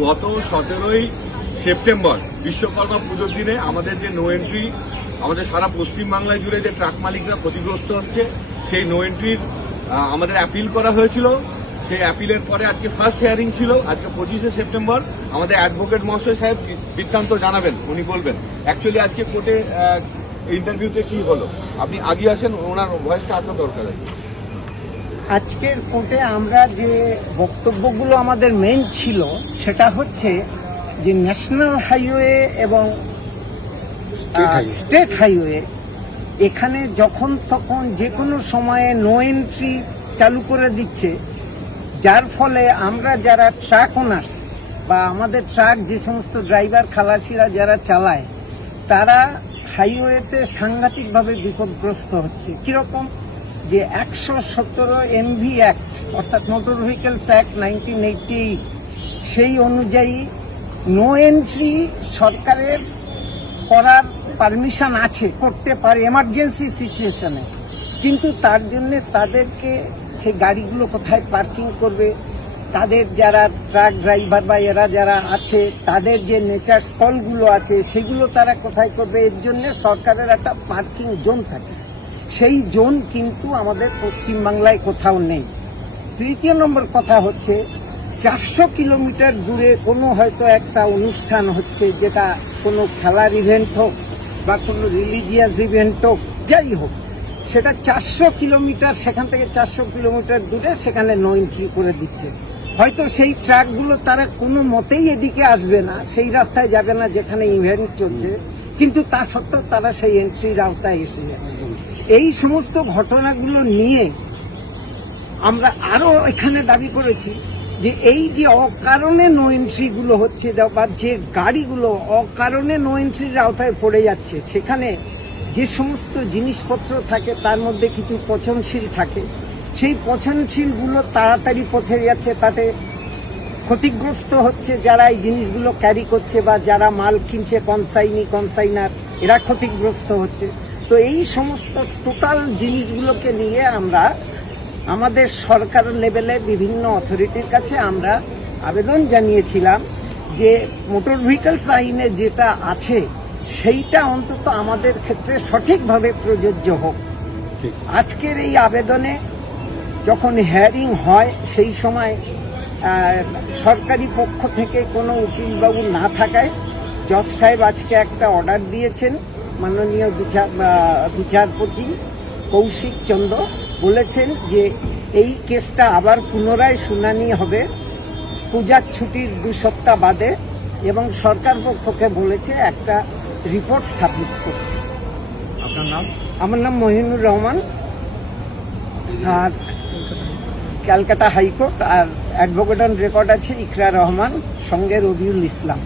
গত সতেরোই সেপ্টেম্বর বিশ্বকর্মা পুজোর দিনে আমাদের যে নো এন্ট্রি আমাদের সারা পশ্চিমবাংলা জুড়ে যে ট্রাক মালিকরা ক্ষতিগ্রস্ত হচ্ছে, সেই নো এন্ট্রির আমাদের অ্যাপিল করা হয়েছিল। সেই অ্যাপিলের পরে আজকে ফার্স্ট হিয়ারিং ছিল, আজকে পঁচিশে সেপ্টেম্বর। আমাদের অ্যাডভোকেট মহাশয় সাহেব বৃত্তান্ত জানাবেন, উনি বলবেন। অ্যাকচুয়ালি আজকে কোর্টে ইন্টারভিউতে কি হলো? আপনি আগে আসেন, ওনার ভয়েসটা আসা দরকার আছে আজকের কোর্টে আমরা যে বক্তব্যগুলো আমাদের মেন ছিল সেটা হচ্ছে যে ন্যাশনাল হাইওয়ে এবং স্টেট হাইওয়ে এখানে যখন তখন যে কোনো সময়ে নো এন্ট্রি চালু করে দিচ্ছে যার ফলে আমরা যারা ট্রাক ওনার্স বা আমাদের ট্রাক যে সমস্ত ড্রাইভার খালাসিরা যারা চালায় তারা হাইওয়েতে সাংঘাতিকভাবে বিপদগ্রস্ত হচ্ছে। কীরকম? যে একশো সতেরো এমভি অ্যাক্ট, অর্থাৎ motor vehicles act nineteen eighty সেই অনুযায়ী নো এন্ট্রি সরকারের করার পারমিশন আছে, করতে পারে এমার্জেন্সি সিচুয়েশনে কিন্তু তার জন্য তাদেরকে সেই গাড়িগুলো কোথায় পার্কিং করবে, তাদের যারা ট্রাক ড্রাইভার বা এরা যারা আছে, তাদের যে নেচার স্থলগুলো আছে, সেগুলো তারা কোথায় করবে, এর জন্য সরকারের একটা পার্কিং জোন থাকে। সেই জোন কিন্তু আমাদের পশ্চিমবাংলায় কোথাও নেই। তৃতীয় নম্বর কথা হচ্ছে, চারশো কিলোমিটার দূরে কোনো হয়তো একটা অনুষ্ঠান হচ্ছে যেটা কোনো খেলার ইভেন্ট হোক বা কোনো রিলিজিয়াস ইভেন্ট হোক, যাই হোক, সেটা চারশো কিলোমিটার, সেখান থেকে চারশো কিলোমিটার দূরে সেখানে নো এন্ট্রি করে দিচ্ছে। হয়তো সেই ট্রাকগুলো তারা কোনো মতেই এদিকে আসবে না, সেই রাস্তায় যাবে না যেখানে ইভেন্ট চলছে। কিন্তু তা সত্ত্বেও তারা সেই এন্ট্রির আওতায় এসে যাচ্ছে। এই সমস্ত ঘটনাগুলো নিয়ে আমরা আরও এখানে দাবি করেছি যে এই যে অকারণে নো এন্ট্রি গুলো হচ্ছে বা যে গাড়িগুলো অকারণে নো এন্ট্রির আওতায় পড়ে যাচ্ছে, সেখানে যে সমস্ত জিনিসপত্র থাকে তার মধ্যে কিছু পচনশীল থাকে। সেই পচনশীলগুলো তাড়াতাড়ি পচে যাচ্ছে, তাতে ক্ষতিগ্রস্ত হচ্ছে যারা এই জিনিসগুলো ক্যারি করছে বা যারা মাল কিনছে কনসাইনি কনসাইনার এরা ক্ষতিগ্রস্ত হচ্ছে। তো এই সমস্ত টোটাল জিনিসগুলোকে নিয়ে আমরা আমাদের সরকার লেভেলে বিভিন্ন অথরিটির কাছে আমরা আবেদন জানিয়েছিলাম যে মোটর ভেহিকলস আইনে যেটা আছে সেইটা অন্তত আমাদের ক্ষেত্রে সঠিকভাবে প্রযোজ্য হোক। আজকের এই আবেদনে যখন হিয়ারিং হয় সেই সময় সরকারি পক্ষ থেকে কোনো উকিলবাবু না থাকায় জজ সাহেব আজকে একটা অর্ডার দিয়েছেন। মাননীয় বিচার বিচারপতি কৌশিক চন্দ্র বলেছেন যে এই কেসটা আবার পুনরায় শুনানি হবে পূজার ছুটির দু সপ্তাহ বাদে এবং সরকার পক্ষকে বলেছে একটা রিপোর্ট সাবমিট করতে। আপনার নাম? আমার নাম মহিনুর রহমান। আর ক্যালকাটা হাইকোর্ট আর অ্যাডভোকেট অন রেকর্ড আছে ইকরা রহমান সঙ্গে রবিউল ইসলাম।